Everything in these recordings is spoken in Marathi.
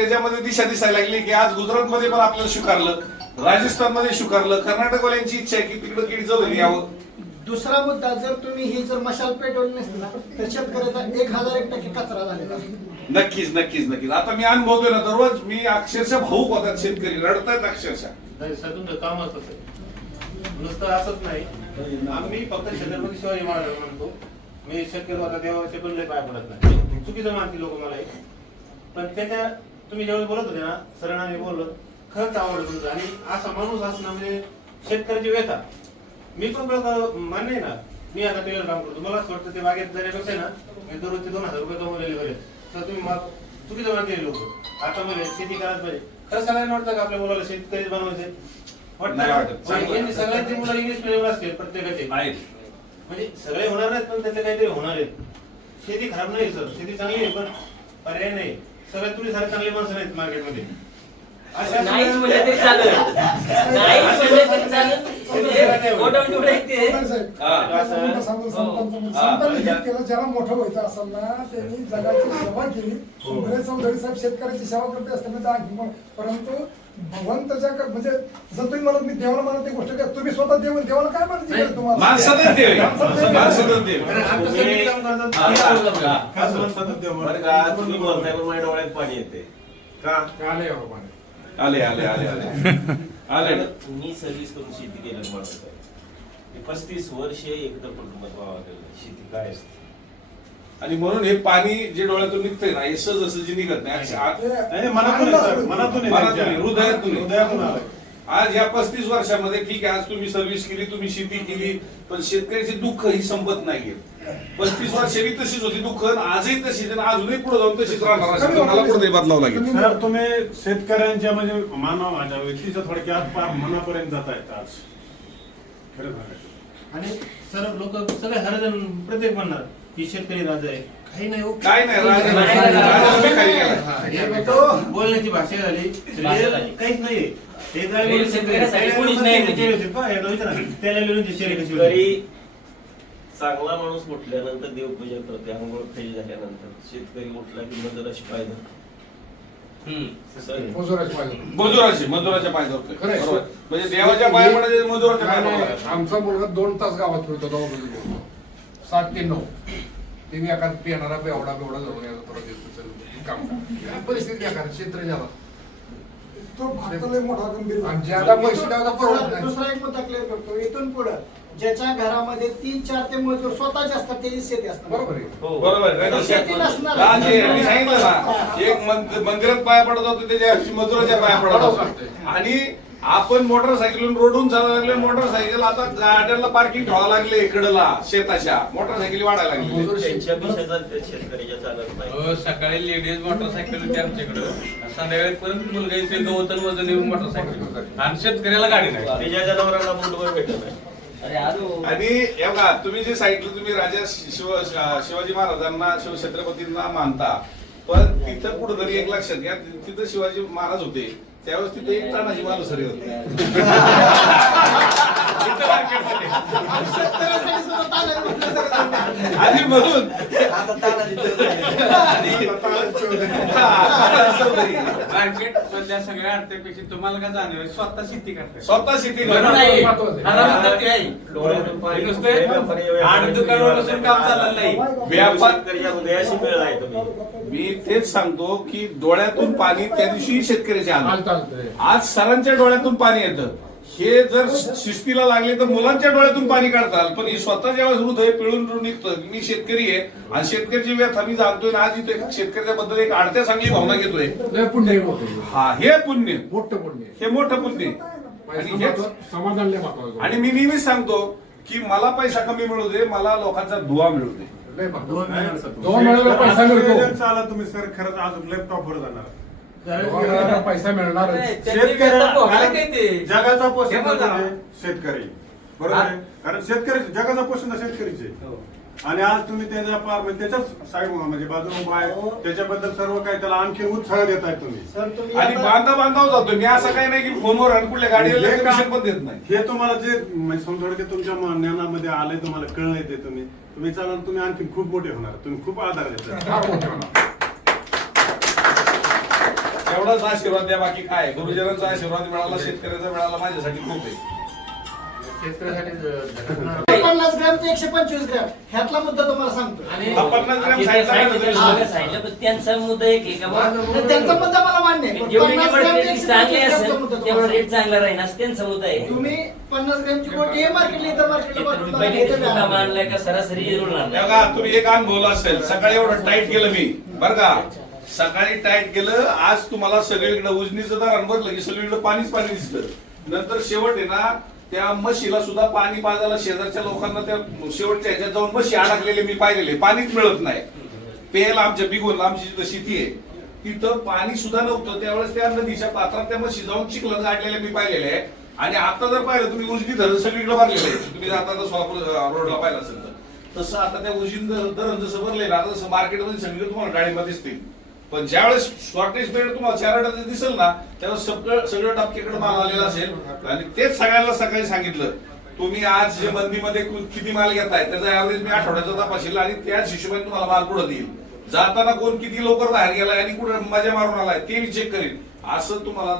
त्याच्यामध्ये दिशा दिसायला लागली की आज गुजरातमध्ये पण आपल्याला स्वीकारलं राजस्थानमध्ये स्वीकारलं कर्नाटकवाल्यांची इच्छा आहे की तिकडे केळी जवळ यावं दुसरा मुद्दा जर तुम्ही ही जर मशाल पेटवली नसती ना तर शेतकऱ्याचा एक हजार एक टक्के कचरा झालेला असता. नक्कीच नक्कीच नक्कीच आता मी अनुभवतोय ना दररोज मी अक्षरशः भाऊक होतात शेतकरी रडतायत अक्षरशः नाही सर तुमचं कामच आहे. नुसतं असंच नाही आम्ही फक्त छत्रपती शिवाजी महाराज म्हणतो मी शक्यतो आता देवाचे पण लय पाय पडत नाही चुकीचं मानते लोक मला हे. पण त्याच्या तुम्ही ज्यावेळेस बोलत होते ना सरांनी बोललो खरंच आवडलं तुमचं. आणि असा माणूस असणं म्हणजे शेतकऱ्याची व्यथा. मी पण मान्य आहे ना मी आता टेलर काम करतो. मला असं वाटतं ते बागेत जाण्यापेक्षा ना मी दररोजचे दोन हजार रुपये कमवलेले बरे तर तुम्ही मग चुकीचं मानते लोक. आता मला शेती करायला पाहिजे. खरं सगळ्यांना वाटतं का आपल्या मुलाला शेतकरी बनवायचे वाटतं. म्हणजे सगळ्यांची मुलं इंग्लिश मिडियम असतील प्रत्येकाचे. म्हणजे सगळे होणार नाहीत पण त्यातले काहीतरी होणार आहेत. शेती खराब नाही सर. शेती चांगली आहे पण पर्याय नाही. सगळ्यात तुम्ही सारे चांगले माणसं नाहीत मार्केटमध्ये अशा नाहीच म्हणजे तरी चालेल नाहीच म्हणजे तरी चालेल म्हणजे मोठं ते. हा. हा. ज्याला व्हायचं असेल ना त्यांनी जगाची सेवा केली बरेच चौधरी साहेब शेतकऱ्याची सेवा करते असताना मग- परंतु भगवंताच्या क- म्हणजे जर तुम्ही म्हणत मी देवाला म्हणत ती गोष्ट काय तुम्ही स्वतः देव देवाला काय नाही. गरज तुम्हाला? माणसातच देव आहे. माणसातच देव आहे. हा, ते हा. हा. बरं का तुम्ही बोलताय पण माझ्या डोळ्यात पाणी येते. का? आले आले. आले आले आले कारण मी सर्व्हिस करून शेती केलं माणूस आहे मी पस्तीस वर्ष एकत्र कुटुंबात वावा केलं शेती काय असते? आणि म्हणून हे पाणी जे डोळ्यातून निघतंय ना हे सहज असं जे निघत नाही. आज- हे- नाही, मनातून आहे, सर. मनातून आहे मनातून त्यांच्या. आहे, हृदयातून आहे. हृदयातून आलंय. आज या पस्तीस वर्षामध्ये ठीक आहे आज तुम्ही सर्व्हिस केली तुम्ही शेती केली पण शेतकऱ्याचे दुःख ही संपत नाहीये. पस्तीस वर्षांनी तशीच होती दुःख आणि आजही तशीच आणि अजूनही पुढे जाऊन तशीच राहणार असेल तर मला कुठेतरी बदलावं लागेल. सर तुम्ही शेतकऱ्यांच्या म्हणजे मानव माझ्या व्यक्तीच्या थोडक्यात पार मनापर्यंत जात आहेत आज. खरं सांगायचं. आणि सर लोक सगळे हरजण प्रत्येक म्हणणार. की शेतकरी राजा आहे काही नाही हो. काय नाही राजा राजा- राजा. हा, हे बोलण्याची भाषा झाली भाषा Real झाली. काहीच हे शेतकऱ्यासाठी कोणीच नाही. होते पहा, विचारा. त्याला लिहून चेहरे कशी तरी होते चांगला माणूस उठल्यानंतर देवपूजा करते आंघोळ फेल झाल्यानंतर शेतकरी उठला की पाहिजे हम्म. मजुराचे मजुराच्या पाय धरतोय खरंय. बरोबर. म्हणजे देवाच्या पाय पडायचे मजुराच्या पाय नाही, पडायचे. आमचा मुलगा दोन तास गावात फिरतो. सात ते नऊ ते मी एखादा पिणारा बेवडा बेवडा जाऊन यायचा थोडा दिवस काम परिस्थिती करा क्षेत्र ज्याला तो भारताला लय मोठा गंभीर आणि ज्यादा पैसे द्यायला परवडत दुसरा- नाही. दुसरा एक मुद्दा क्लिअर करतो. इथून पुढं ज्याच्या घरामध्ये तीन चार ते मजूर स्वतःचे असतात त्याची शेती असतात बरोबर आहे. हो. बरोबर शेती नसणार. एक मंदिरात पाया पडत होते त्याच्या मजुराच्या पाया पडत होते. आणि आपण मोटरसायकलून रोडून चालायला लागले मोटरसायकल आता गाड्यांना पार्किंग ठेवावं लागले इकडला शेताच्या. मोटरसायकली वाढायला लागली. मजूर त्यांच्या शेती- पेक्षा शेतकऱ्याच्या चालत नाही. अ, सकाळी लेडीज मोटरसायकल होती आमच्याकडं. संध्याकाळी परत मुलगा गवतन वजन येऊन मोटरसायकल आणि शेतकऱ्याला गाडी नाही. भेटत अरे आलो आणि हे बघा तुम्ही जे सांगितलं तुम्ही राजा शिव शिवाजी महाराजांना शिवछत्रपतींना मानता पण तिथं कुठंतरी एक लक्षात घ्या तिथं शिवाजी महाराज होते त्यावेळेस तिथे एक तानाजी मालुसरे होते. आणि म्हणून मार्केट मधल्या सगळ्या अडत्यापेक्षा तुम्हाला काय जाणीव स्वतः शेती करताय. स्वतः शेती नुसतं आठ दुकानावर बसून काम चाललं नाही. व्यापार मी तेच सांगतो की डोळ्यातून पाणी त्या दिवशी शेतकऱ्याचे आलं. आज सरांच्या डोळ्यातून पाणी येतं. हे जर शिस्तीला लागले तर मुलांच्या डोळ्यातून पाणी काढताल. पण ही स्वतः जेव्हा हृदय पिळून निघतं मी शेतकरी आहे. आणि शेतकऱ्याची व्यथा मी जाणतोय आज इथे शेतकऱ्याच्या बद्दल एक आडत्या चांगली भावना घेतोय. पुण्य. हा हे पुण्य. मोठं पुण्य. हे मोठं पुण्य आणि समाधान- आणि मी नेहमीच सांगतो की मला पैसा कमी मिळू दे मला लोकांचा दुवा मिळू दे. लय महत्वाचं. दोन मिळणार सर. दोन मिळाला पैसा मिळतो. शेतकऱ्याचं चाला तुम्ही सर खरंच अजून लॅपटॉपवर जाणार. दोन पैसा मिळणार. त्यांनी व्यथा भोगायला काय ते? जगाचा हे पोषण बघा. शेतकरी. बरोबर आहे? कारण शेतकरी जगाचा पोषण तर शेतकरीच. आहे आणि आज तुम्ही त्याच्या पार म्हणजे त्याच्याच साईड म्हणजे बाजूला उभा आहे. त्याच्याबद्दल सर्व काही त्याला आणखी उत्साह देताय तुम्ही. सर तुम्ही आणि आता- बांधा बांधाव जातो. मी असं काही नाही की फोनवर आणि कुठल्या गाडीला हे कमिशन का- पण देत नाही. हे तुम्हाला जे म्हणजे समजा थोडक्यात तुमच्या म- ज्ञानामध्ये आलंय तुम्हाला कळलंय ते तुम्ही. तुम्ही चालाल तुम्ही आणखी खूप मोठे होणार तुम्ही खूप आधार देता एवढाच आशीर्वाद द्या बाकी काय? गुरुजनांचा आशीर्वाद मिळाला शेतकऱ्याचा मिळाला माझ्यासाठी खूप आहे. शेतकऱ्यासाठी पन्नास ग्रॅम ते एकशे पंचवीस ग्रॅम. ह्यातला मुद्दा तुम्हाला सांगतो. आणि हा पन्नास ग्रॅम ते साईडला सांगितलं, काढलं मागं तरी सांगितलं, पण त्यांचा मुद्दा एक आहे का बा? तर त्यांचा मुद्दा मला मान्य आहे. पण जेवढी पन्नास निवड ग्रॅम ते केली एकशे चांगली पंचवीस असेल ग्रॅमचा मुद्दा तेवढा तुम्हाला रेट चांगला राहील असं त्यांचा मुद्दा आहे. तुम्ही पन्नास ग्रॅमची गोटी हे मार्केटला इतर मार्केटला पाठवून बघा, पहिले इथे ते मुद्दा द्या. मानलाय का सरासरी तुम्ही एक अनुभवला असेल सकाळी एवढं टाईट केलं मी बर का? सकाळी टाईट केलं आज तुम्हाला सगळीकडे उजनीचं दार भरलं की सगळीकडे पाणीच पाणी दिसतं. नंतर शेवट आहे ना त्या म्हशीला सुद्धा पाणी पाजायला शेजारच्या लोकांना त्या शेवटच्या ह्याच्यात जाऊन म्हशी अडकलेले मी पाहिलेले. पाणीच मिळत नाही. पेल आमच्या बिगोल आमची जिथं शेती आहे तिथं पाणी सुद्धा नव्हतं. त्यावेळेस त्या नदीच्या पात्रात त्या म्हशी जाऊन चिखलं गाडलेले मी पाहिलेले आहे आणि आता जर पाहिलं तुम्ही उजनी धरण सगळीकडे भरलेलं आहे. तुम्ही आता सोलापूर रोडला पाहिलं असेल तर. तसं आता त्या उजनी धरण जसं भरले ना जसं मार्केटमध्ये सगळीकडे तुम्हाला गाडीमध्ये दिसतील. पण ज्यावेळेस शॉर्टेज पिरियड तुम्हाला चार दिसेल ना त्यावेळेस सगळं सगळं टपकेकडे माल आलेला असेल. आणि तेच सगळ्यांना सकाळी सांगितलं तुम्ही आज जे मंदीमध्ये किती माल घेताय त्याचा ऍव्हरेज मी आठवड्याचा तपासील आणि त्याच हिशोबाने तुम्हाला माल पुढे देईल. जाताना कोण किती लवकर बाहेर गेलाय आणि कुठे मजा मारून आलाय ते मी चेक करीन. असं तुम्हाला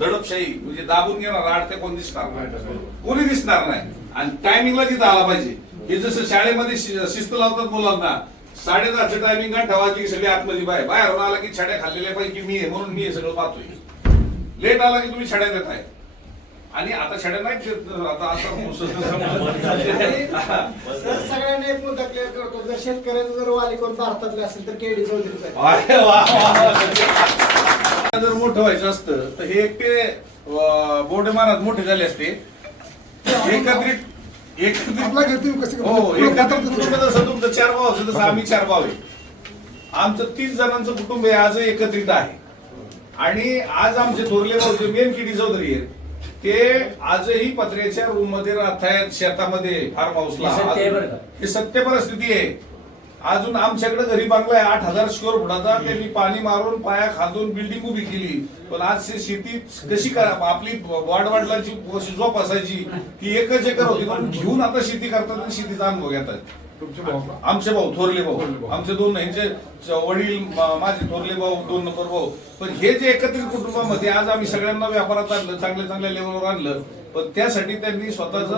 दडपशाही म्हणजे दाबून घेणार आडते कोण दिसणार नाही. कोणी दिसणार नाही. आणि टायमिंगला तिथं आला पाहिजे. हे जसं शाळेमध्ये शिस्त लावतात मुलांना साडे दहाचं टायमिंग का ठेवायची सगळी आतमध्ये बाहेर. बाहेर आला की छड्या खाल्लेल्या पैकी मी आहे म्हणून मी हे सगळं पाहतोय. लेट आला की तुम्ही छड्या देत आहे. आणि आता छड्या नाही सगळ्यांना एक मुद्दा क्लिअर करतो. जर शेतकऱ्याचं जर वाली कोण भारतातले असेल तर केडी. जर मोठं व्हायचं असतं तर हे एकटे बोर्डे महाराज मोठे झाले असते. एकत्रित आपल्या घरी तुम्ही कसं हो करता? एकत्रित कुटुंब जसं तुमचं चार भाव असेल तसं आम्ही चार भाव आहे. आमचं तीस जणांचं कुटुंब आहे आज एकत्रित आहे. आणि आज आमचे थोरले भाऊ जे मेन किडी चौधरी आहेत ते आजही पत्र्याच्या रूममध्ये राहतायत शेतामध्ये फार्म हाऊसला? हे सत्य परिस्थिती आहे. अजून आमच्याकडे घरी बांगला आहे आठ हजार स्क्वेअर फुटाचा. त्यांनी पाणी मारून पाया खांदून बिल्डिंग उभी केली. पण आज शेती कशी करा आपली वाडवडिलांची जोप असायची. ती एकच एकर होती पण घेऊन आता शेती करतात आणि शेतीचा अनुभव घेतात. तुमचे भाऊ? का? आमचे भाऊ थोरले भाऊ. आमचे दोन ह्यांचे च- वडील माझे थोरले भाऊ दोन नंबर भाऊ. पण हे जे एकत्रित कुटुंबामध्ये आज आम्ही सगळ्यांना व्यापारात आणलं चांगल्या चांगल्या लेवलवर आणलं. पण त्यासाठी त्यांनी स्वतःच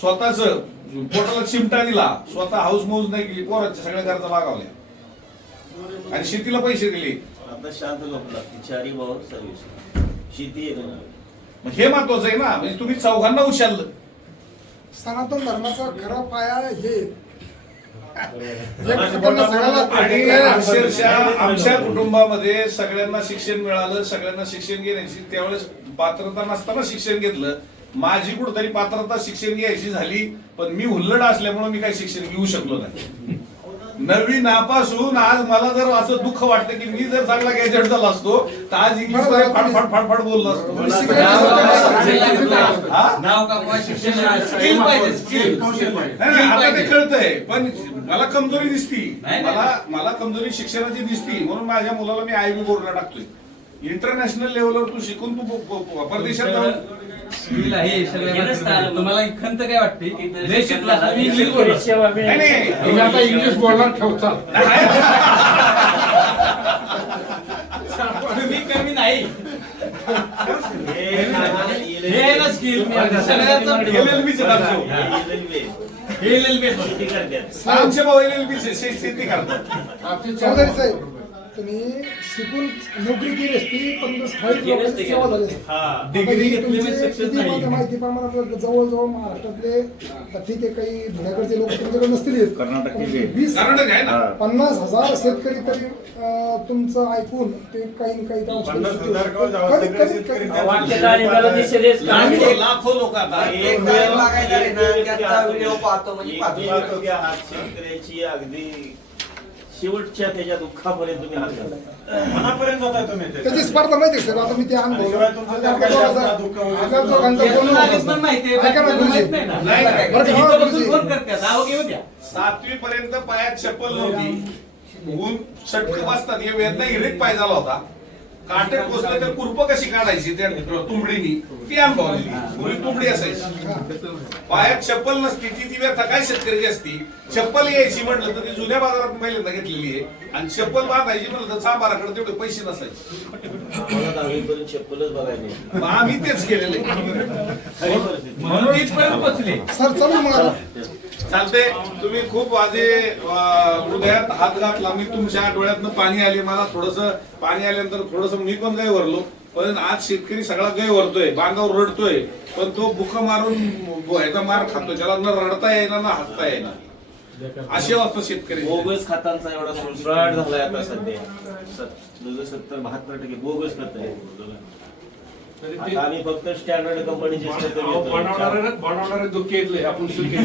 स्वतःच पोटाला चिमटा दिला स्वतः हाऊस मौज नाही केली पोरांच्या सगळ्या गरजा भागावल्या आणि शेतीला पैसे दिले. आता शांत चारी भाऊ सर्व्हिस शेती मग हे महत्वाचं आहे ना म्हणजे तुम्ही चौघांना उचललं सनातन धर्माचा खरा पाया हे. आणि अक्षरशः आमच्या कुटुंबामध्ये सगळ्यांना शिक्षण मिळालं सगळ्यांना शिक्षण घेण्याची त्यावेळेस पात्रता नसताना शिक्षण घेतलं. माझी कुठतरी पात्रता शिक्षण घ्यायची झाली पण मी हुल्लड असल्यामुळे मी काही शिक्षण घेऊ शकलो नाही. नवी नापासून आज मला जर असं दुःख वाटतं की मी जर चांगला गॅजेट झाला असतो तर आज इंग्लिशमध्ये फाडफाड फाडफाड बोललो असतो. कळतंय पण मला कमजोरी दिसती. मला मला कमजोरी शिक्षणाची दिसती म्हणून माझ्या मुलाला मी आयबी बोर्डला टाकतोय. इंटरनॅशनल लेवलवर तू शिकून तू परदेशात जाऊन स्किल आहे सगळ्या. तुम्हाला खंत काय वाटते? शिकला मी इंग्लिश बोललो. सेवा नाही, मिळाली. नाही. तुम्ही आता इंग्लिश बोलणार ठेवचा तुम्ही कमी नाही. हे आहे ना स्किल सगळ्यांचा LLB चे दाखव. हे LLB. शेती करतात. आमचे भाऊ एलएलबी शेती करतात. आपली चौधरी साहेब. तुम्ही शिकून नोकरी केली असती पण स्थायिक केली लोकांची असती सेवा का? झाली असती. हा डिग्री आता घेतली तुमचे म्हणजे सक्सेस किती नाही मला माहिती प्रमाणात जवळजवळ महाराष्ट्रातले ठीक आहे काही धुळ्याकडचे लोक तुमच्याकडे नसतील येत. कर्नाटकचे पण जे. वीस कर्नाटक आहे ना पन्नास हजार शेतकरी तरी अं, तुमचं ऐकून ते काही ना काही त्या पन्नास गोष्टी- हजार जावं, कमीत सगळे शेतकरी लाखो लोक आता एक एक वेळ- ना, त्याचा पाहतो म्हणजे एक पाहतो. वेळ तुम्ही हात शेतकऱ्याची अगदी शेवटच्या त्याच्या दुःखापर्यंत तुम्ही हात घालता. मनापर्यंत जाताय तुम्ही ते. त्याची स्पर्धा माहिती आहे सर आता मी ते शिवाय तुमचं दुःख वगैरे नाही. नाही, सातवी पर्यंत पायात चप्पल नव्हती. ऊन चटक वाजतात हे वेदना इरेक पाय झाला होता. काटे पोचले तर कुरप कशी काढायची त्या तुंबडीनी ती अनुभवली पूर्वी तुंबडी असायची. पायात चप्पल नसती ती ती व्यथा काय शेतकऱ्याची असती. चप्पल यायची म्हटलं तर ती जुन्या बाजारात पहिल्यांदा घेतलेली आहे. आणि चप्पल बांधायची म्हटलं तर साबाराकडे तेवढे पैसे नसायचे. चप्पलच बघायला आम्ही तेच केलेले. म्हणून इथपर्यंत पोचले सर चला मग आता. चालते तुम्ही खूप आधी हृदयात हात घातला. मी तुमच्या डोळ्यातनं पाणी आले. मला थोडस पाणी आल्यानंतर थोडस मी पण काही वरलो. पण आज शेतकरी सगळा गै वरतोय. बांगावर रडतोय. पण तो बुक मारून ह्याचा मार खातोय. ज्याला न रडता येईना ना हसता येईना. अशी वाटतं शेतकरी बोगस खातांचा एवढा सुळसुळाट झालाय आता सध्या. सत्तर बहात्तर टक्के बोगस खत आहे. आता आम्ही फक्त स्टँडर्ड कंपनीचे बनवणारे बनवणारे दुःखी लय, आपण सुखी